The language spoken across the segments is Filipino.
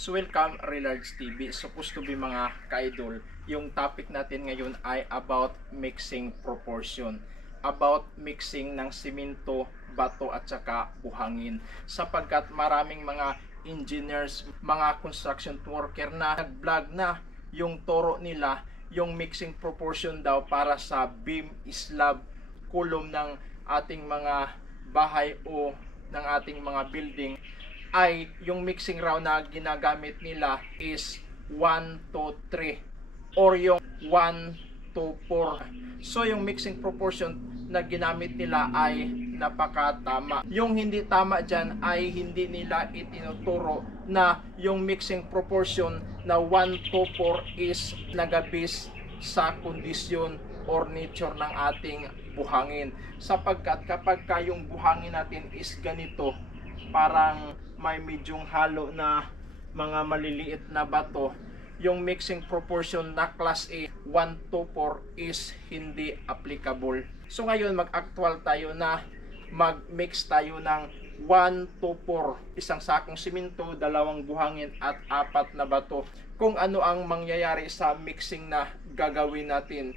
So welcome Relards TV. Supposed to be mga ka-idol. Yung topic natin ngayon ay about mixing proportion. About mixing ng simento, bato at saka buhangin. Sapagkat maraming mga engineers, mga construction worker na nag-vlog na yung toro nila, yung mixing proportion daw para sa beam, slab, kulom ng ating mga bahay o ng ating mga building ay yung mixing raw na ginagamit nila is 1 to 3 or yung 1 to 4. So yung mixing proportion na ginamit nila ay napakatama. Yung hindi tama dyan ay hindi nila itinuturo na yung mixing proportion na 1 to 4 is nagabis sa kondisyon or nature ng ating buhangin. Sapagkat kapag ka yung buhangin natin is ganito, parang may medyong halo na mga maliliit na bato, yung mixing proportion na class A 1 to 4 is hindi applicable. So ngayon mag-actual tayo na mag-mix tayo ng 1 to 4, isang sakong simento, dalawang buhangin at apat na bato. Kung ano ang mangyayari sa mixing na gagawin natin.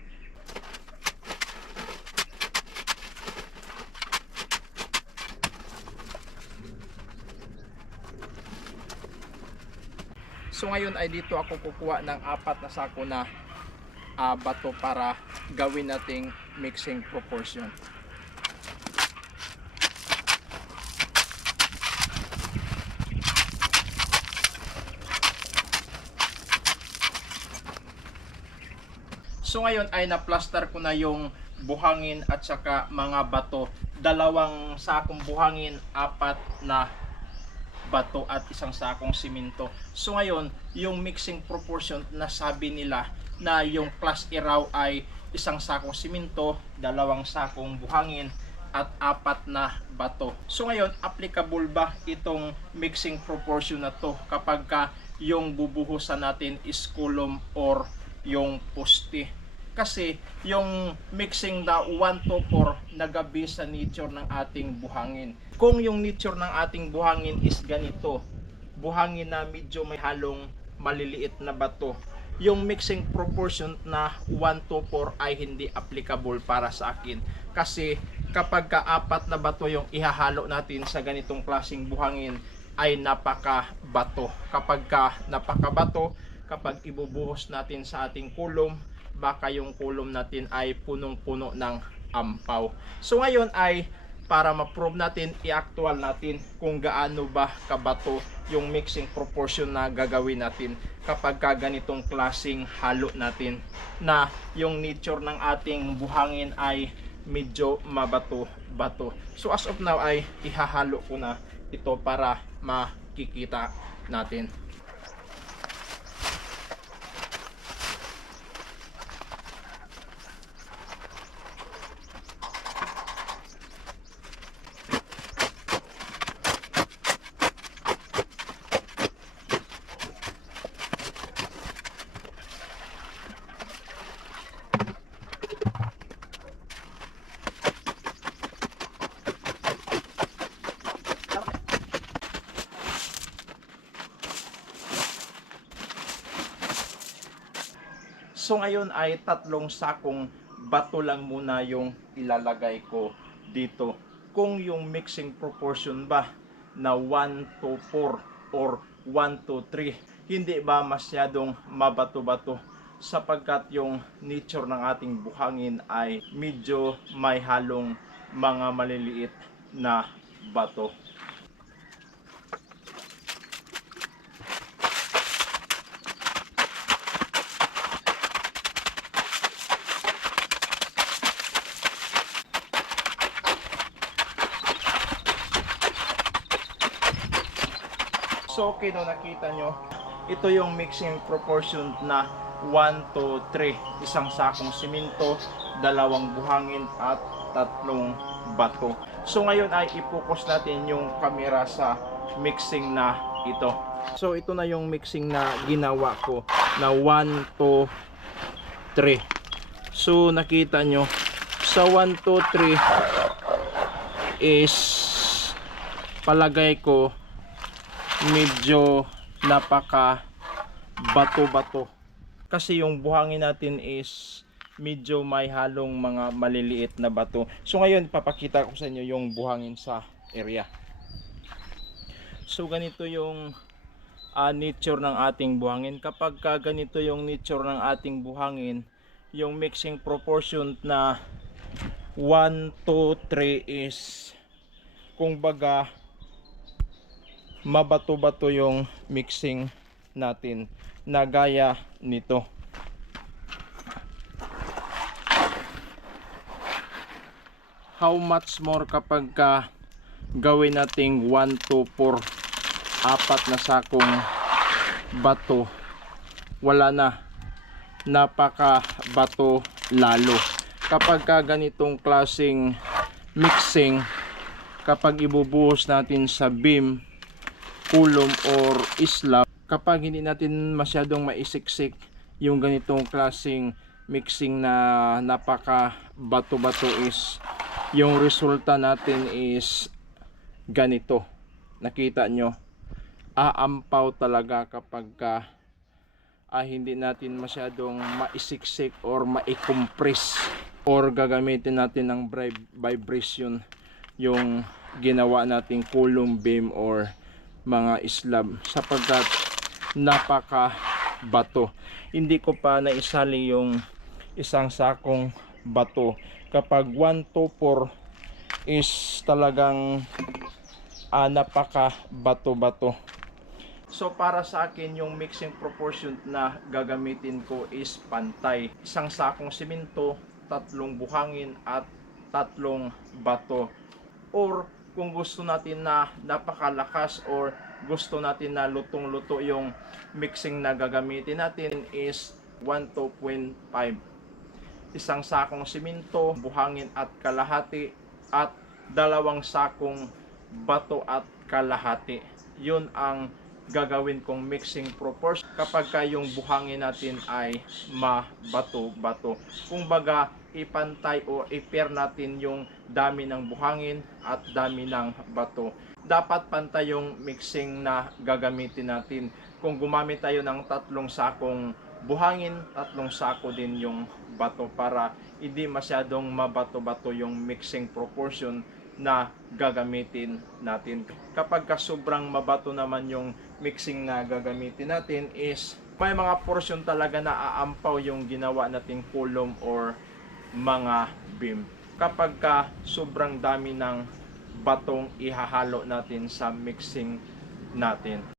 So ngayon ay dito ako kukuha ng apat na sako na ah, bato para gawin nating mixing proportion. So ngayon ay na-plaster ko na yung buhangin at saka mga bato. Dalawang sakong buhangin, apat na bato at isang sakong simento. So ngayon, yung mixing proportion na sabi nila na yung class A raw ay isang sakong simento, dalawang sakong buhangin at apat na bato. So ngayon, applicable ba itong mixing proportion na to kapag ka yung bubuhusan natin is column or yung poste? Kasi yung mixing na 1 to 4 nagabi sa nature ng ating buhangin. Kung yung nature ng ating buhangin is ganito, buhangin na medyo may halong maliliit na bato, yung mixing proportion na 1 to 4 ay hindi applicable para sa akin. Kasi kapag kaapat na bato yung ihahalo natin sa ganitong klaseng buhangin, ay napaka bato. Kapag ka napaka bato, kapag ibubuhos natin sa ating kulom, baka yung kulom natin ay punong-puno ng ampaw. So ngayon ay para ma-prove natin, i-actual natin kung gaano ba kabato yung mixing proportion na gagawin natin kapag ka ganitong klaseng halo natin na yung nature ng ating buhangin ay medyo mabato-bato. So as of now ay ihahalo ko na ito para makikita natin. So ngayon ay tatlong sakong bato lang muna yung ilalagay ko dito. Kung yung mixing proportion ba na 1 to 4 or 1 to 3, hindi ba masyadong mabato-bato sapagkat yung nature ng ating buhangin ay medyo may halong mga maliliit na bato. So okay no nakita nyo, ito yung mixing proportion na 1 to 3. Isang sakong simento, dalawang buhangin at tatlong bato. So ngayon ay i-focus natin yung camera sa mixing na ito. So ito na yung mixing na ginawa ko na 1 to 3. So nakita nyo, sa 1 to 3 is palagay ko medyo napaka bato-bato. Kasi yung buhangin natin is medyo may halong mga maliliit na bato. So ngayon papakita ko sa inyo yung buhangin sa area. So ganito yung ah, nature ng ating buhangin. Kapag ka ganito yung nature ng ating buhangin, yung mixing proportion na 1, 2, 3 is kung baga mabato-bato yung mixing natin na gaya nito. How much more kapag ka gawin nating 1, 2, 4, apat na sakong bato wala na napaka bato lalo kapag ka ganitong klaseng mixing kapag ibubuhos natin sa beam kulom or isla kapag hindi natin masyadong maisiksik yung ganitong klaseng mixing na napaka bato-bato is yung resulta natin is ganito. Nakita nyo aampaw talaga kapag ka ah, hindi natin masyadong maisiksik or maicompress or gagamitin natin ng vibration yung ginawa nating kulong beam or mga slab sapagkat napaka bato hindi ko pa naisali yung isang sakong bato kapag 1 to 4 is talagang ah, napaka bato-bato So para sa akin yung mixing proportion na gagamitin ko is pantay. Isang sakong simento, tatlong buhangin at tatlong bato. Or kung gusto natin na napakalakas or gusto natin na lutong-luto yung mixing na gagamitin natin is 1 to 0.5. Isang sakong simento, buhangin at kalahati at dalawang sakong bato at kalahati. Yun ang gagawin kong mixing proportion kapag ka yung buhangin natin ay mabato-bato. Kung baga, ipantay o i-pair natin yung dami ng buhangin at dami ng bato. Dapat pantay yung mixing na gagamitin natin. Kung gumamit tayo ng tatlong sakong buhangin, tatlong sako din yung bato para hindi masyadong mabato-bato yung mixing proportion na gagamitin natin. Kapag ka sobrang mabato naman yung mixing na gagamitin natin is may mga portion talaga na aampaw yung ginawa nating kulom or mga beam. Kapag ka sobrang dami ng batong ihahalo natin sa mixing natin.